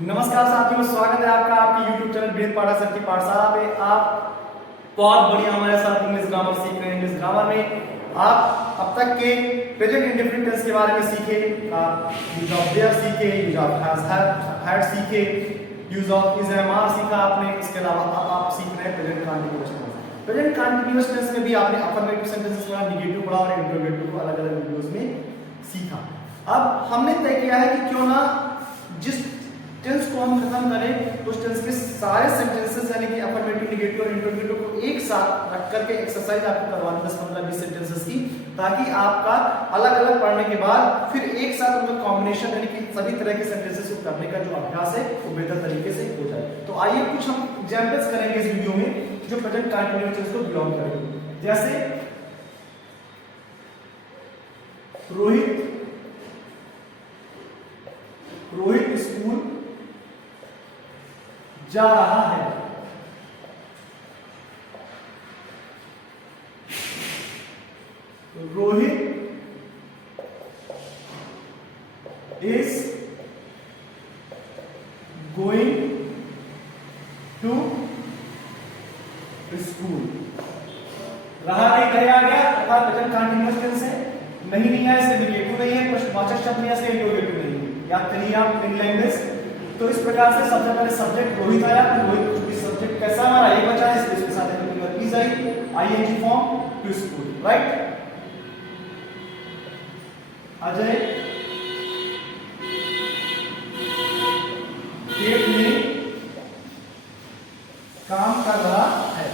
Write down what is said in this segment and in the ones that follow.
नमस्कार साथियों, स्वागत है आपका आपकी YouTube चैनल वेद पाठशाला की पाठशाला पे। आप बहुत बढ़िया हमारे साथ इंग्लिश ग्रामर सीख रहे हैं। इंग्लिश ग्रामर में आप अब तक के प्रेजेंट इंडेफिनिट टेंस के बारे में सीखे, यूज ऑफ देयर सीखे, यूज ऑफ हैड सीखे, use of is am are सीखा आपने। इसके अलावा अब आप सीख रहे हैं present continuous tense. Present continuous tense में भी आपने अफर्मेटिव सेंटेंसेस पढ़ा, नेगेटिव पढ़ा और इंटरोगेटिव को अलग अलग वीडियोस में सीखा। अब हमने तय किया है कि क्यों ना जिस टेंस को हम खत्म करें उस टेंस के सारे सेंटेंसेस यानी कि अफर्मेटिव, नेगेटिव और इंटरोगेटिव को एक साथ रख करके एक्सरसाइज आपको करवानी 10-15-20 सेंटेंसेस की, ताकि आपका अलग अलग पढ़ने के बाद फिर एक साथ उनका कॉम्बिनेशन यानी कि सभी तरह के सेंटेंसेस को करने का जो अभ्यास है वो बेहतर तरीके से हो जाए। तो आइए कुछ हम एग्जांपल्स करेंगे इस वीडियो में जो प्रेजेंट कंटीन्यूअस टेंस को बिलोंग करेंगे। जैसे रोहित स्कूल जा रहा है। Rohit is going to school। रहा नहीं गया आ गया अर्थात प्रेजेंट कंटीन्यूअस टेंस है। नहीं है इससे नेगेटिव नहीं है, प्रश्नवाचक शब्द नहीं है, इससे इंटरोगेटिव नहीं है। याद करिए आप इन लैंग्वेज। तो इस प्रकार से सबसे पहले सब्जेक्ट रोहित आया, रोहित की सब्जेक्ट कैसा हमारा एक बचा है, इसलिए इसके साथ helping is I ING form to school, right. Ajay खेत में काम कर रहा है।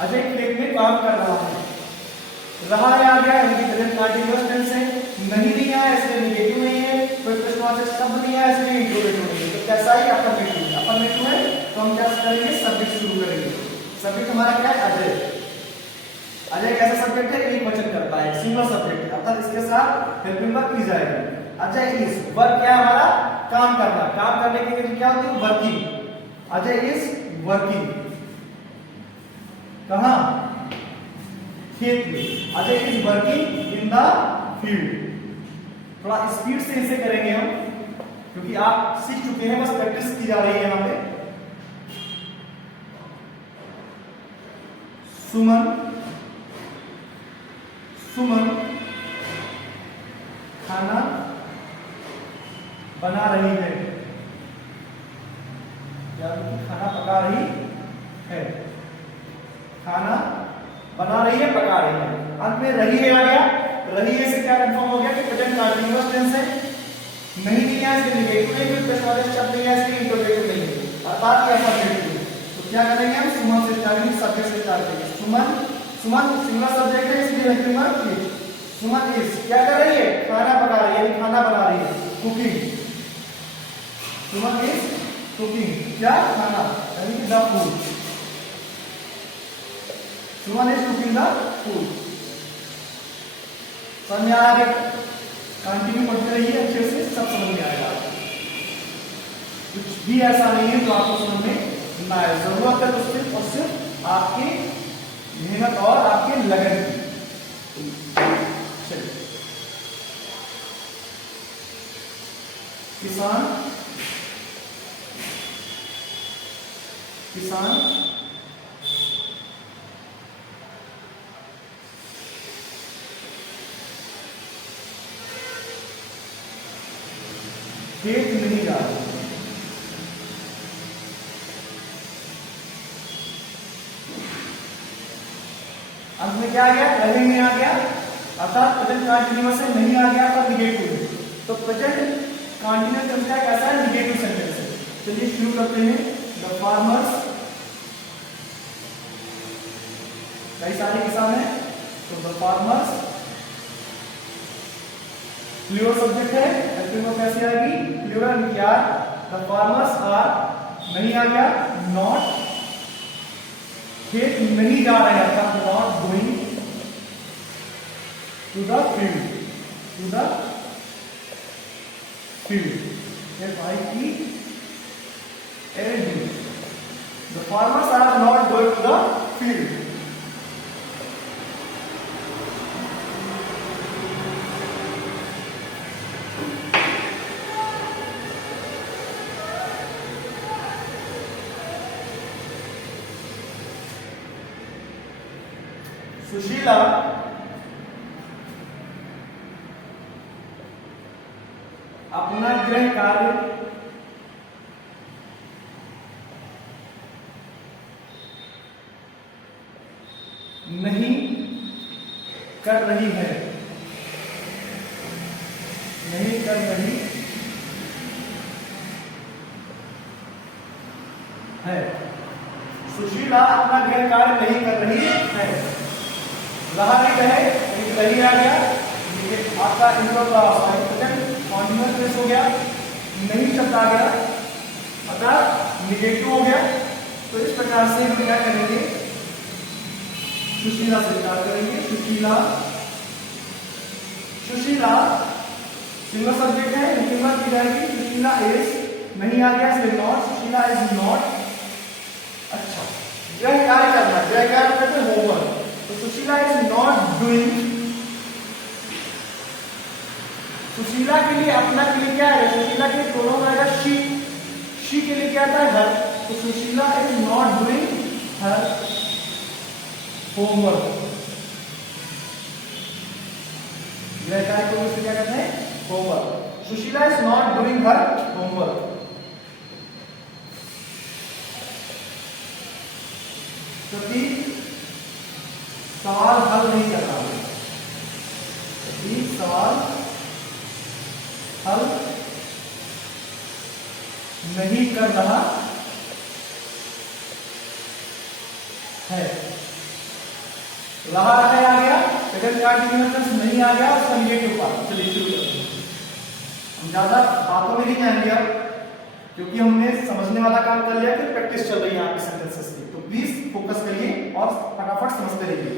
अजय खेत में काम कर रहा है। रहा आ गया यानी कि प्रेजेंट कंटीन्यूअस टेंस है। नहीं आया इसलिए नेगेटिव नहीं है, कोई प्रश्नवाचक शब्द नहीं आया इसलिए इंटरोगेटिव नहीं है। तो कैसा ही अफर्मेटिव है तो हम क्या करेंगे, सब्जेक्ट शुरू करेंगे। सब्जेक्ट हमारा क्या है, अजय। अजय कैसा सब्जेक्ट है, एक वचन करता है, सिंगल सब्जेक्ट है, अर्थात इसके साथ हेल्पिंग वर्ब की जाएगी। अजय इज वर्क क्या हमारा, काम करना। काम करने के लिए क्या होती है, वर्किंग। अजय इज वर्किंग कहां, खेत में। Ajay is working in the field. थोड़ा स्पीड से इसे करेंगे हम क्योंकि आप सीख चुके हैं, बस प्रैक्टिस की जा रही है यहां पे। सुमन खाना बना रही है, या खाना पका रही है। खाना बना रही है, पका रही है। अंत में रही है आ गया। रही है से क्या कंफर्म हो गया कि प्रेजेंट कंटीन्यूअस टेंस है। नहीं है इसलिए नेगेटिव नहीं, कोई प्रश्नवाचक शब्द नहीं है इसलिए इंटरोगेटिव नहीं है, अर्थात ये अफर्मेटिव है। तो क्या करेंगे हम, सुमन से स्टार्ट करेंगे, सब्जेक्ट से स्टार्ट करेंगे। सुमन सिंगल सब्जेक्ट है इसलिए helping verb is. Suman is क्या कर रही है, खाना पका रही है, यानी खाना बना रही है, कुकिंग। सुमन इज कुकिंग क्या, खाना यानी कि the food. Suman is cooking the food. समझ में आ रहा है, कंटिन्यू पढ़ते रहिए अच्छे से, सब समझ में आएगा। कुछ भी ऐसा नहीं है जो आपको समझ में ना आए। जरूरत है तो सिर्फ और सिर्फ आपकी मेहनत और आपके लगन की। चलिए, किसान खेत नहीं जा रहा। अंत में क्या आ गया, पहले में आ गया, अर्थात प्रेजेंट कंटीन्यूअस है, नहीं आ गया तो नेगेटिव है। तो प्रेजेंट कंटीन्यूअस टेंस का कैसा है, नेगेटिव सेंटेंस है। चलिए शुरू करते हैं। द फार्मर्स, कई सारे किसान हैं तो द फार्मर्स प्लूरल सब्जेक्ट है, हेल्पिंग वर्ब कैसे आएगी, प्लूरल क्या। द फार्मर्स आर, नहीं आ गया, नॉट। खेत नहीं जा रहे हैं अर्थात not going to the field. The farmers are not going to the field. Sushila अपना गृह कार्य नहीं कर रही है, नहीं कर रही है। सुशीला अपना गृह कार्य नहीं कर रही है। रहा नहीं रहे, रही आ गया, आपका कॉन्टिन्यूअस हो गया, नहीं शब्द आ गया, अतः निगेटिव हो गया। तो इस प्रकार से हम क्या करेंगे, सुशीला से स्टार्ट करेंगे। सुशीला, सुशीला सिंगल सब्जेक्ट है, लेकिन बात की जाएगी सुशीला इज, नहीं आ गया इसलिए नॉट, सुशीला इज नॉट। अच्छा, गृह कार्य करना है, गृह कार्य करते हैं होमवर्क। तो Sushila is not doing, Sushila के लिए अपना के लिए क्या है, सुशीला के प्रोनाउन आएगा शी के लिए क्या आता है हर। तो Sushila is not doing her homework. गृह कार्य को क्या कहते हैं, homework. Sushila is not doing her homework. Prateek सवाल हल नहीं कर रहा, प्रतीक सवाल हल नहीं कर रहा है। रहा है आ गया, सेकंड कंटीन्यूअस नहीं आ गया, उसका निगेटिव पार्ट। चलिए शुरू करते हैं। हम ज्यादा बातों में नहीं आएंगे अब, क्योंकि हमने समझने वाला काम कर लिया, फिर प्रैक्टिस चल रही है आपकी सेंटेंसेस की। तो प्लीज फोकस करिए और फटाफट समझते रहिए।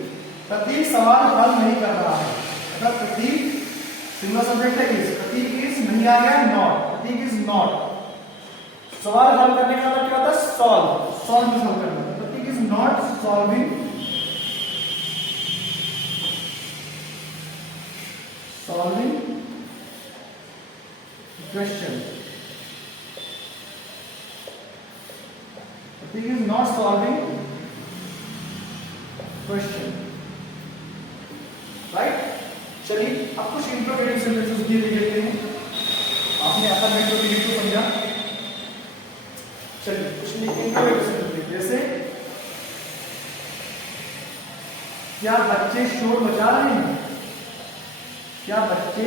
प्रतीक सवाल हल नहीं कर रहा है, मतलब प्रतीक सिंगल सब्जेक्ट है इज, प्रतीक इज नहीं आ गया नॉट, प्रतीक इज नॉट। सवाल हल करने का मतलब क्या होता है, सॉल्व, सॉल्व में हल करना। Prateek is not solving, solving question, Prateek is not solving question, right. चलिए अब कुछ इंट्रोगेटिव सेंटेंसेस भी लेते हैं। आपने अफर्मेटिव नेगेटिव समझा, चलिए कुछ इंट्रोगेटिव सेंटेंसेस जैसे क्या बच्चे शोर मचा रहे हैं, क्या बच्चे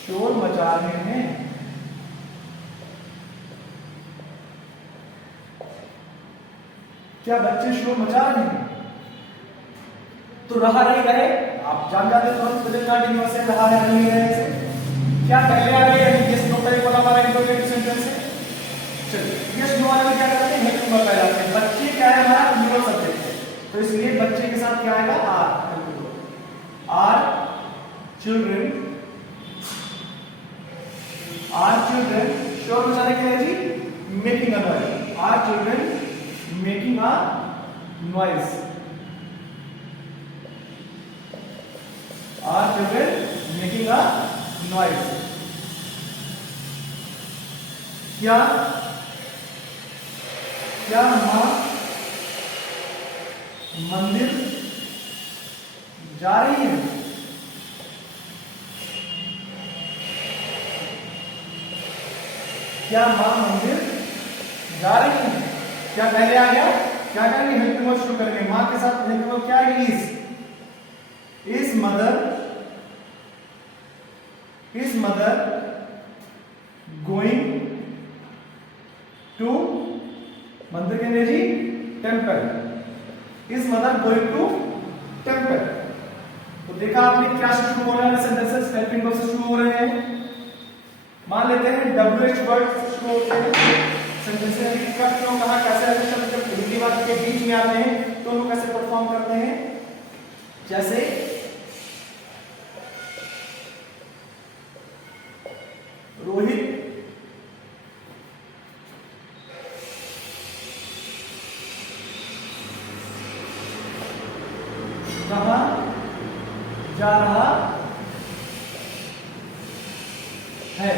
शोर मचा रहे हैं, क्या बच्चे शोर मचा रहे हैं। तो रहा नहीं रहे आप जान जाते तो प्रेजेंट कंटीन्यूअस से रहा है नहीं रहे से क्या पहले आ गए, यानी यस नो टाइप वाला हमारा इंट्रोगेटिव सेंटेंस है। चलिए यस नो वाले में क्या करते हैं, हेल्प में पहले आते हैं। बच्चे क्या है हमारा प्लूरल सब्जेक्ट है, तो इसलिए बच्चे के साथ क्या आएगा आर चिल्ड्रन, आर चिल्ड्रन शोर मचाने के लिए जी making a noise, are children making a noise, are children making a noise. क्या क्या मां मंदिर जा रही है, क्या मां मंदिर जा रही है। क्या पहले आ गया, क्या करेंगे हेल्पिंग वर्ब शुरू करेंगे, मां के साथ हेल्पिंग वर्ब क्या है इज मदर गोइंग टू, मंदिर के जी temple, is mother going to temple. तो देखा आपने क्या से शुरू हो रहा है, सेंटेंसेस हेल्पिंग वर्ब से शुरू हो रहे हैं। मान लेते हैं WH वर्ड शुरू होते हैं सेंटेंसेस, कब क्यों कहा कैसे ऐसे शब्द जब हिंदी वाक्य के बीच में आते हैं तो लोग कैसे परफॉर्म करते हैं। जैसे रोहित कहां जा रहा है।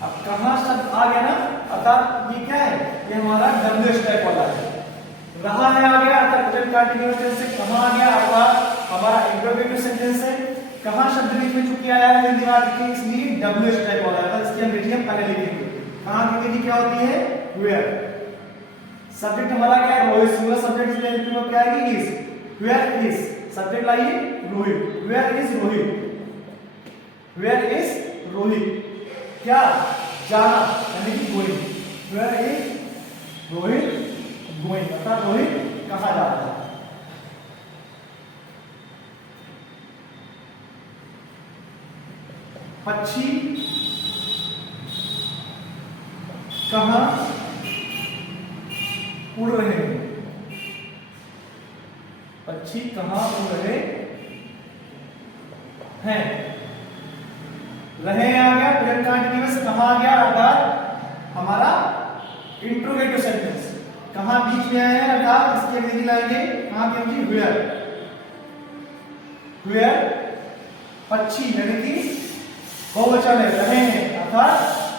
अब कहां शब्द आ गया ना, अर्थात ये क्या है, ये हमारा WH टाइप वाला है। रहा है आ गया, अर्थात प्रेजेंट कंटीन्यूअस टेंस से कहां आ गया, आपका हमारा इंटरोगेटिव सेंटेंस है। कहां शब्द बीच में चुकी आया है दिमाग के, इसलिए WH टाइप हो रहा है, इसकी हम मीडियम पहले लिखेंगे। कहां की विधि क्या होती है, वेयर। सब्जेक्ट हमारा क्या है, रोहित। सिंगुलर सब्जेक्ट इसलिए हेल्पिंग वर्ब क्या आएगी, इज। वेयर इज, सब्जेक्ट लाइए Rohit. Where is Rohit, where is Rohit. क्या, जाना यानी कि going. Where is Rohit going, अर्थात रोहित कहां जाता है। पक्षी कहां उड़ रहे हैं, पक्षी कहां उड़ रहे हैं। रहे आ गया प्रेजेंट कंटीन्यूअस, कहां आ गया अर्थात हमारा इंट्रोगेटिव सेंटेंस। कहां बीच में आया है अर्थात इसकी अगली लाएंगे कहां की होगी, वेयर। वेयर पक्षी यानी कि बहुवचन है, रहे हैं अर्थात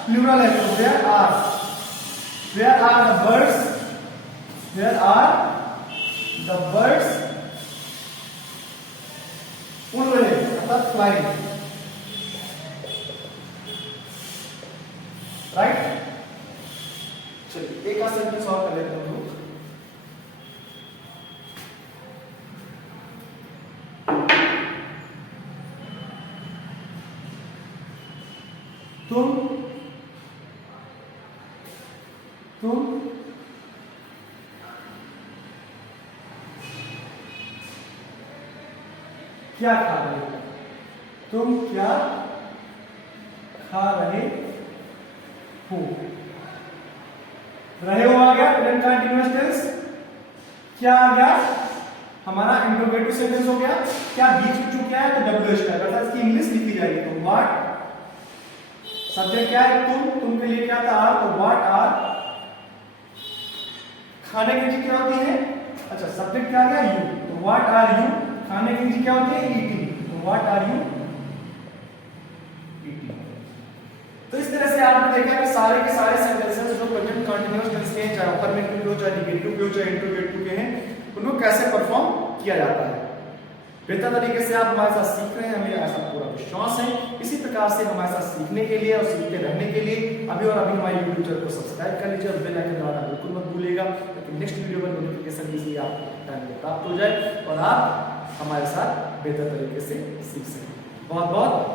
प्लूरल है, तो where are. Where are the birds, where are the birds उड़ रहे अर्थात फ्लाइंग, राइट। चलिए एक आध सेंटेंस और कर लेते हैं हम लोग। तुम क्या खा रहे हो, तुम क्या खा रहे हो। रहे हो आ गया प्रेजेंट कंटीन्यूअस टेंस। क्या आ गया हमारा इंट्रोगेटिव सेंटेंस हो गया। क्या बीच में चुका है तो WH का, अर्थात इसकी इंग्लिश लिखी जाएगी। तो व्हाट, सब्जेक्ट क्या है तुम के लिए क्या था आर, तो व्हाट आर। खाने की चीज क्या होती है, अच्छा सब्जेक्ट क्या आ गया यू, तो व्हाट आर यू। खाने की चीज क्या होती है ईटिंग, तो व्हाट आर यू ईटिंग। तो इस तरह से आपने देखा कि सारे के सारे सेंटेंसेस जो प्रेजेंट कंटीन्यूअस टेंस के हैं, चाहे अफर्मेटिव हो, चाहे नेगेटिव हो, चाहे इंट्रोगेटिव के हैं, उनको कैसे परफॉर्म किया जाता है। बेहतर तरीके से आप हमारे साथ सीख रहे हैं, हमें ऐसा पूरा विश्वास है। इसी प्रकार से हमारे साथ सीखने के लिए और सीखते रहने के लिए अभी और अभी हमारे YouTube चैनल को सब्सक्राइब कर लीजिए और बेल आइकन दबाना बिल्कुल मत भूलिएगा, ताकि नेक्स्ट वीडियो का नोटिफिकेशन इजीली आपको टाइम पे प्राप्त हो जाए और आप हमारे साथ बेहतर तरीके से सीख सकें। बहुत बहुत